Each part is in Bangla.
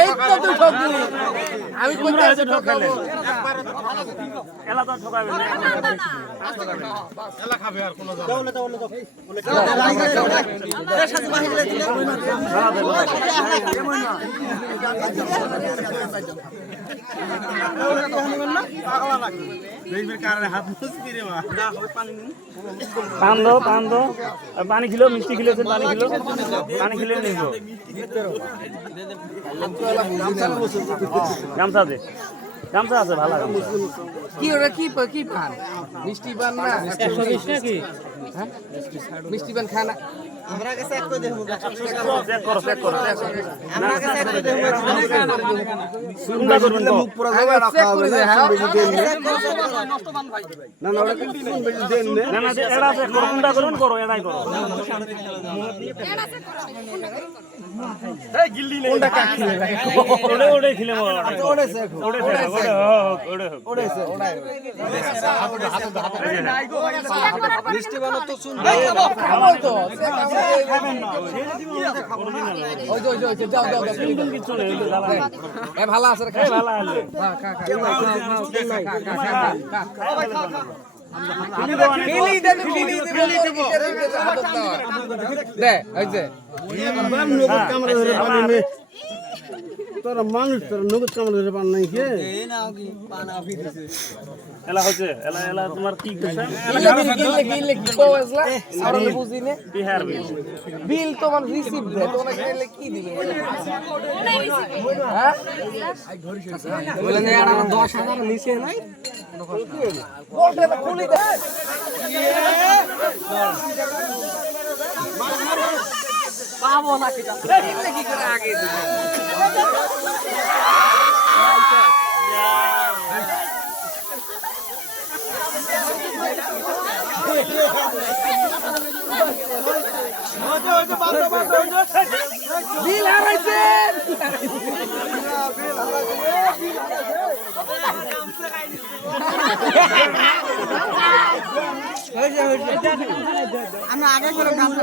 এই তো তুই ঠকলি আমি কইতে আছি ঠকালে এলা তো ঠকাবে না এলা খাবে আর কোনো দাও পান দো পানি খিলো মিষ্টি খিলো পানি খিলে নিব গামছা আছে ভালো কি ওরা কি পান মিষ্টি পান না 120 নাকি হ্যাঁ মিষ্টি পান খানা আমরা কাছে এক করে দেব চেক করো আমরা কাছে এক করে দেব সুন্দর করবেন মুখ পুরো জায়গা রাখা হবে নষ্ট পান ভাই না না ওটা কিন্তু বেশি দেন না না এড়া চেক করো কোনটা করুন করো এড়াই করো এই গিল্লি নেই কোনটা কাট খিলে ওড়ে খিলে ওড়েছে ওড়েছে মিষ্টি বানো তো শুন খাবো তো ওই যাও কিছু নেই এ ভালো আছে রে ভালো আছে দে ওই যে ক্যামেরা ধরে পানি মে তোরা মানুষ তোরা নগদ ক্যামেরা ধরে পান নাই কে এলা হচ্ছে এলা তোমার কি কইছে গিলে কি কোসলা আর বুঝিনে বিহার বিল তো মান রিসিভ দে তো না গেলে কি দিবে হ্যাঁ বলে না আর 10,000 নিচে নাই বলতে তো খুলি দে পাবো না কি কি করে আগে দিবে বিল হারাইছে আমরা আগে করে গামছা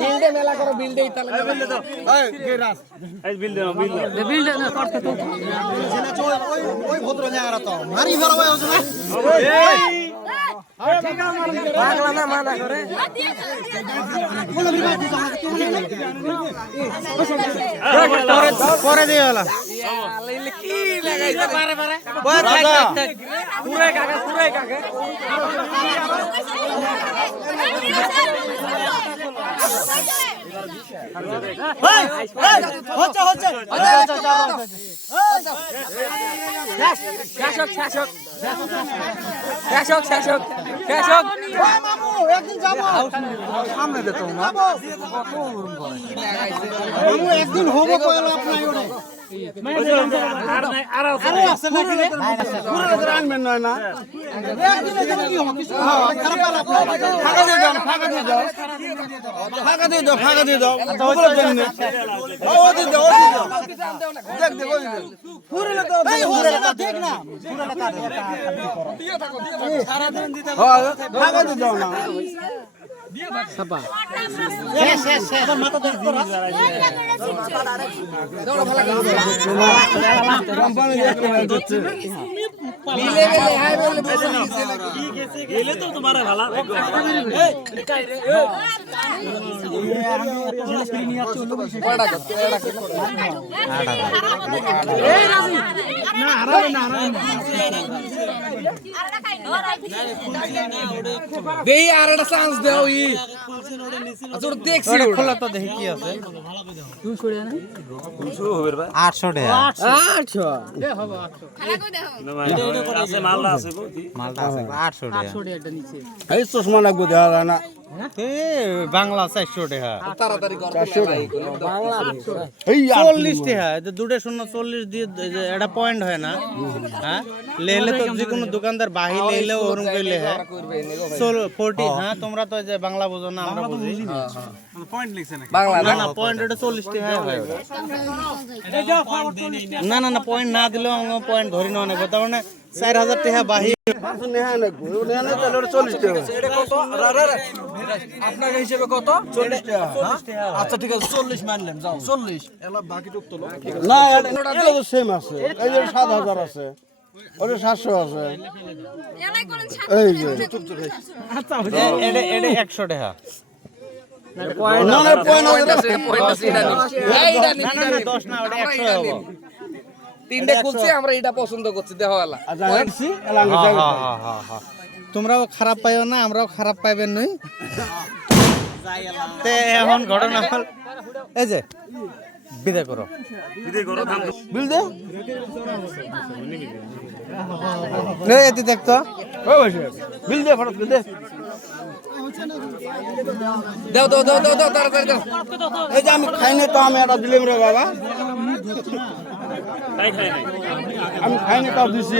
বিলডে মেলা করো বিলডে ইতালে বিলডে দাও এই গেরাস এই বিল দাও বিল না করতে তো ওই ভদ্র জায়গা তো মারি ফেলবে ওজনা পাগলা না মানা করে করে দিওলা কি লাগাইছে পারে পুরাই কাকা হচ্ছে শাসক মামু একদিন যাবো সামনে দে তো না কত রুম করে মামু একদিন হবো কইলো আপনাই ওরে আর আছে নাকি রে পুরো ধরে আনবেন না একদিন এখানে কি হবে কিছু খারাপ ফাঁকা দিয়ে দাও ফাঁকা দিয়ে দাও ওগুলো দেন না ও দিয়ে দাও দেখ দেখ ওই পুরো তো ভাই হোরে না দেখ না পুরো লেখা দিয়ে থাকো সারা দিন দিতে হ্যাঁ ফাঁকা দিয়ে দাও না সাপা শেষ আবার মাথা দেখ করা দৌড় ভালো কোম্পানি দিয়ে করে দিচ্ছে মিলে গেলে হাই বলে বসে কি গেছে গেলে তো তোমার ভালো এই কাই রে বড়া কত এড়া কেন এই রাজি না হারাবে না দেই আর একটা চান্স দাও ই আচ্ছা ওটা দেখছি ওটা ওটা। খোলা তো দেখি কি আছে 200 হবে রে ভাই 800 টাকা আচ্ছা আছে মালটা আছে গো কি মালটা আছে 800 টাকা এই চশমা লাগবে দেখা যায় না এ বাংলা 400 টাকা তাড়াতাড়ি কর ভাই বাংলা এই 40 টাকা এই যে দুটো শূন্য 40 দিয়ে এই যে এটা পয়েন্ট হয় না হ্যাঁ লেলে তো যে কোনো দোকানদার বাহি লেলে ওরকম কইলে হ্যাঁ করবে নেগো ভাই 40 হ্যাঁ তোমরা তো এই যে বাংলা বুঝো না আমরা বুঝি বাংলা না না পয়েন্ট এটা 40 টাকা হয় ওটা। না না না পয়েন্ট না দিলেও আমরা পয়েন্ট ধরি না অনেক তার মানে 4000 টাকা বাহি নেহা লাগবে নেহা না তাহলে 40 টাকা এটা কত আপনার হিসেবে কত 40 টাকা আচ্ছা ঠিক আছে 40 মানলাম যাও 40 এলা বাকি টুক তো না এটা তো সেম আছে এই যে 7000 আছে ওটা 700 আছে এই যে এটা এটা 100 টাকা না না পয়েন্ট এইটা না না না 10 না ওটা 100 হবে তিনটা খুলছি আমরা এটা পছন্দ করছি দেখো এলা আচ্ছা হইছি এলাঙ্গে হ্যাঁ যাবে হ্যাঁ হ্যাঁ হ্যাঁ তোমরাও খারাপ পাইও না আমরাও খারাপ পাইবেন নই তে এখন ঘটনা হল এই যে বিদায় করো বিদে করো ধান বিল দে নে এতে দেখতো ও ভাই বিল দে ফটো বিল দে দাও দাও দাও দাও দাও তাড়াতাড়ি দাও এই যে আমি খাই না তো আমি এটা দিলাম রে বাবা খাই নাই আমি খাই না তাও দিছি